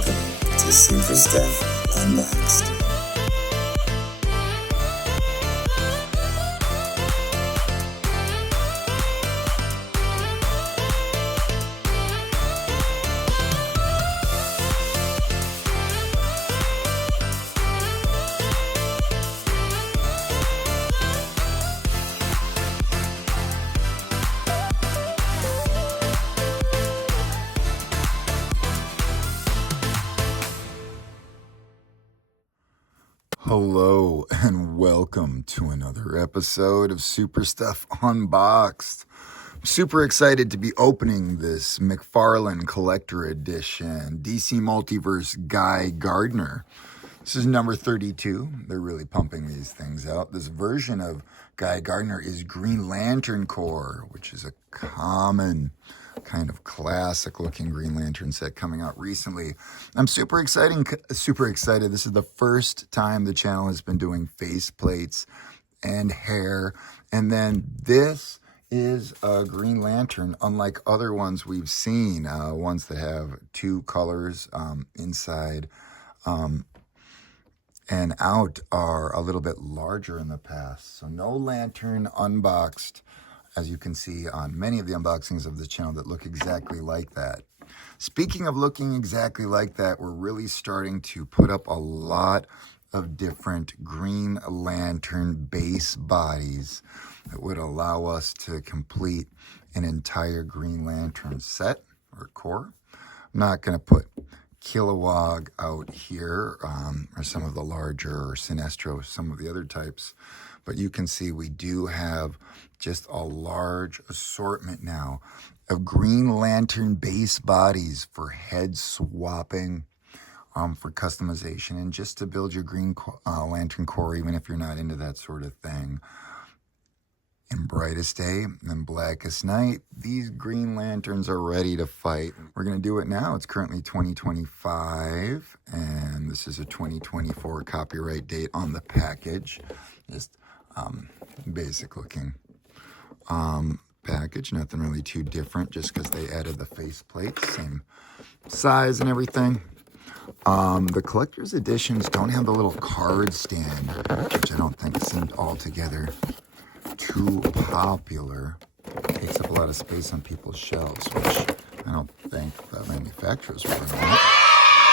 Welcome to Super Stuff Unboxed. Hello and welcome to another episode of Super Stuff Unboxed. I'm super excited to be opening this McFarlane Collector Edition DC Multiverse Guy Gardner. This is number 32. They're really pumping these things out. This version of Guy Gardner is Green Lantern Corps, which is a common kind of classic looking Green Lantern set coming out recently. I'm super excited. This is the first time the channel has been doing faceplates and hair. And then this is a Green Lantern, unlike other ones we've seen, ones that have two colors inside and out are a little bit larger in the past. So no lantern unboxed, as you can see on many of the unboxings of the channel that look exactly like that. Speaking of looking exactly like that, we're really starting to put up a lot of different Green Lantern base bodies that would allow us to complete an entire Green Lantern set or core. I'm not going to put Kilowog out here, or some of the larger, or Sinestro, some of the other types. But you can see we do have just a large assortment now of Green Lantern base bodies for head swapping, for customization, and just to build your Green Lantern Corps, even if you're not into that sort of thing. In brightest day and blackest night, these Green Lanterns are ready to fight. We're going to do it now. It's currently 2025, and this is a 2024 copyright date on the package. Just basic looking package, nothing really too different, just because they added the faceplate, same size and everything. The collector's editions don't have the little card stand, which I don't think seemed altogether too popular. It takes up a lot of space on people's shelves, which I don't think the manufacturers were going to want.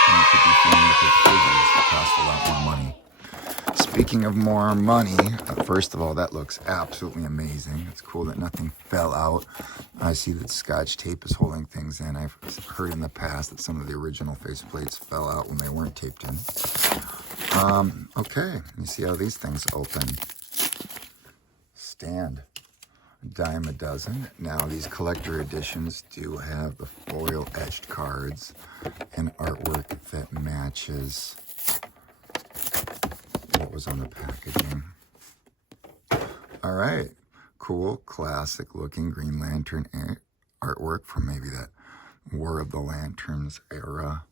You could be feeling with the figures that cost a lot more money. Speaking of more money, first of all, that looks absolutely amazing. It's cool that nothing fell out. I see that Scotch tape is holding things in. I've heard in the past that some of the original faceplates fell out when they weren't taped in. Okay, you see how these things open. Stand, a dime a dozen. Now these collector editions do have the foil etched cards and artwork that matches what was on the packaging. All right, cool, classic looking Green Lantern artwork from maybe that War of the Lanterns era.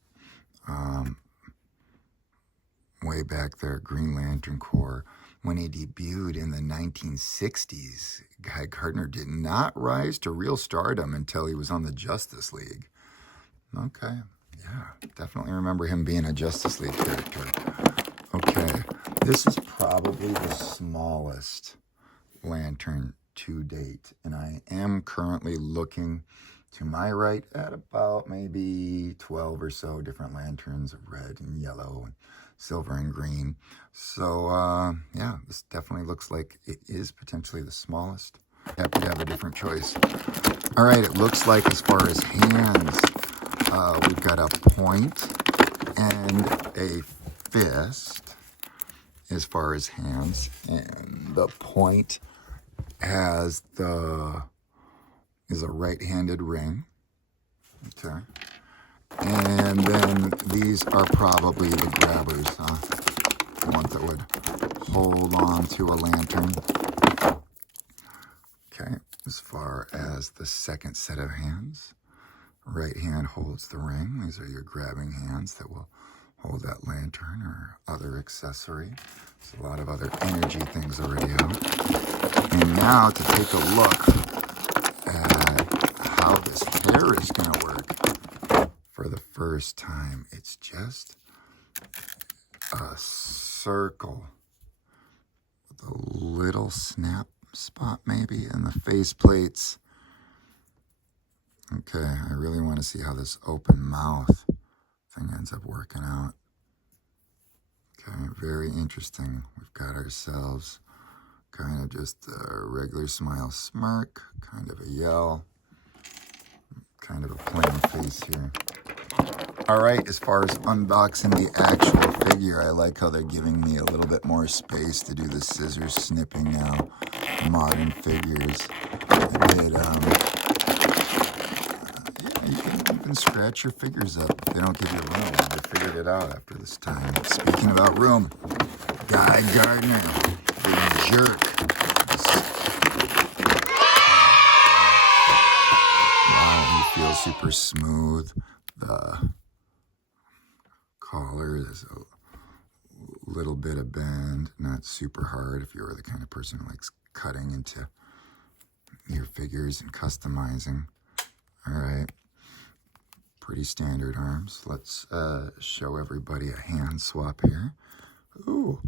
Way back there, Green Lantern Corps. When he debuted in the 1960s, Guy Gardner did not rise to real stardom until he was on the Justice League. Okay, yeah, definitely remember him being a Justice League character. Okay, this is probably the smallest lantern to date, and I am currently looking to my right at about maybe 12 or so different lanterns of red and yellow and silver and green. So yeah, this definitely looks like it is potentially the smallest. Happy to have a different choice. All right, it looks like as far as hands, we've got a point and a fist as far as hands, and the point is a right-handed ring. Okay. And then these are probably the grabbers, the ones that would hold on to a lantern. Okay, as far as the second set of hands, right hand holds the ring. These are your grabbing hands that will hold that lantern or other accessory. There's a lot of other energy things already out. And now to take a look at how this hair is going to work. For the first time. It's just a circle with a little snap spot maybe in the face plates. Okay, I really want to see how this open mouth thing ends up working out. Okay, very interesting. We've got ourselves kind of just a regular smile smirk, kind of a yell, kind of a plain face here. All right, as far as unboxing the actual figure, I like how they're giving me a little bit more space to do the scissors snipping now. Modern figures. You can scratch your figures up if they don't give you room. I figured it out after this time. Speaking about room, Guy Gardner, the jerk. Wow, he feels super smooth. The collar is a little bit of bend, not super hard if you're the kind of person who likes cutting into your figures and customizing. All right, pretty standard arms. Let's show everybody a hand swap here. Ooh,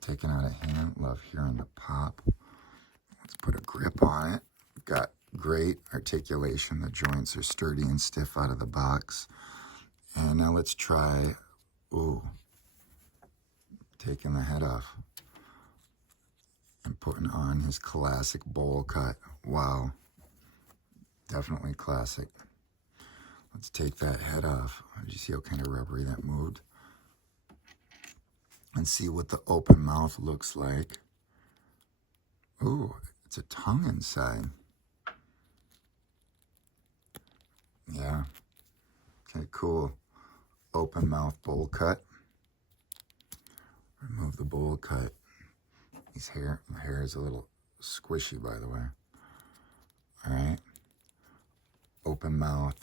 taking out a hand, love hearing the pop. Let's put a grip on it. Got great articulation. The joints are sturdy and stiff out of the box. And now let's try, taking the head off and putting on his classic bowl cut. Wow, definitely classic. Let's take that head off. Did you see how kind of rubbery that moved? And see what the open mouth looks like. Ooh, it's a tongue inside. Yeah. Okay, cool. Open mouth bowl cut. Remove the bowl cut. The hair is a little squishy, by the way. All right. Open mouth.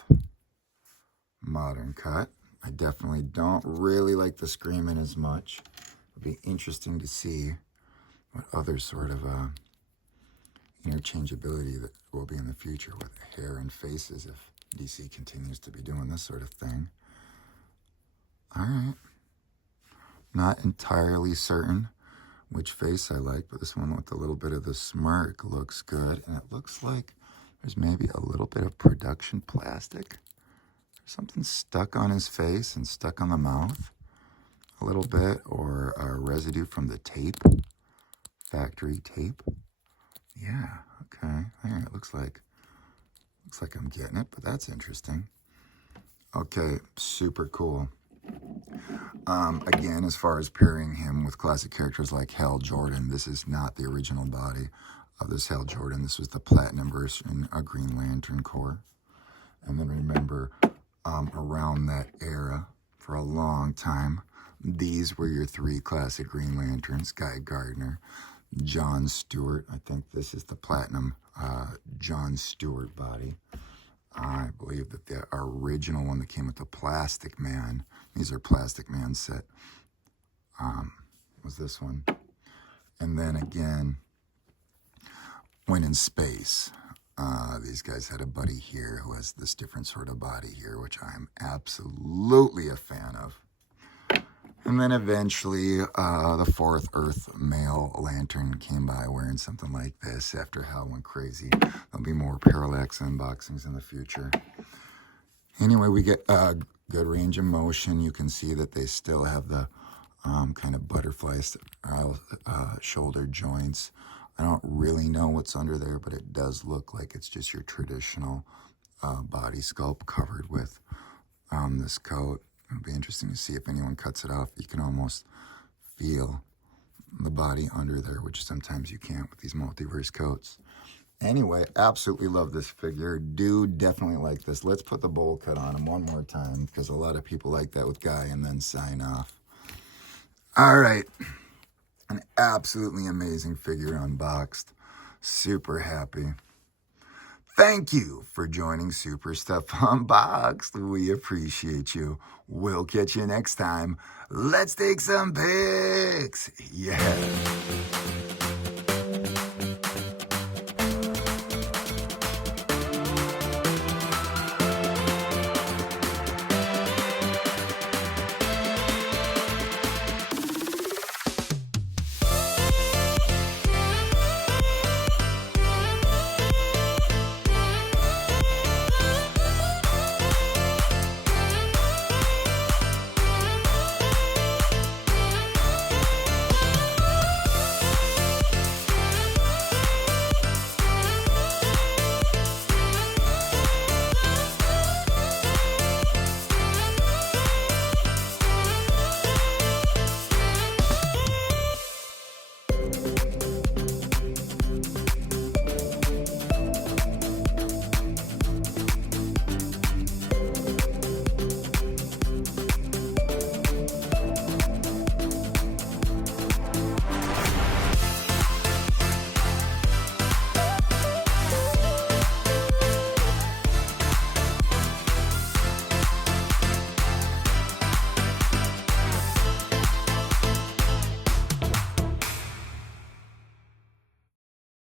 Modern cut. I definitely don't really like the screaming as much. It'll be interesting to see what other sort of interchangeability that will be in the future with hair and faces if DC continues to be doing this sort of thing. All right. Not entirely certain which face I like, but this one with a little bit of the smirk looks good. And it looks like there's maybe a little bit of production plastic. Something stuck on his face and stuck on the mouth a little bit, or a residue from the tape, factory tape. Yeah, okay. There, it looks like I'm getting it, but that's interesting. Okay, super cool. Again, as far as pairing him with classic characters like Hal Jordan, this is not the original body of this Hal Jordan. This was the Platinum version of Green Lantern Corps. And then remember, around that era, for a long time, these were your three classic Green Lanterns: Guy Gardner, John Stewart. I think this is the Platinum John Stewart body. I believe that the original one that came with the Plastic Man, these are Plastic Man set, was this one. And then again, when in space, these guys had a buddy here who has this different sort of body here, which I'm absolutely a fan of. And then eventually, the fourth Earth male lantern came by wearing something like this after Hal went crazy. There'll be more Parallax unboxings in the future. Anyway, we get a good range of motion. You can see that they still have the kind of butterfly shoulder joints. I don't really know what's under there, but it does look like it's just your traditional body sculpt covered with this coat. It'll be interesting to see if anyone cuts it off. You can almost feel the body under there, which sometimes you can't with these multiverse coats. Anyway, absolutely love this figure. Do definitely like this. Let's put the bowl cut on him one more time, because a lot of people like that with Guy, and then sign off. All right. An absolutely amazing figure unboxed. Super happy. Thank you for joining Super Stuff Unboxed. We appreciate you. We'll catch you next time. Let's take some pics. Yeah.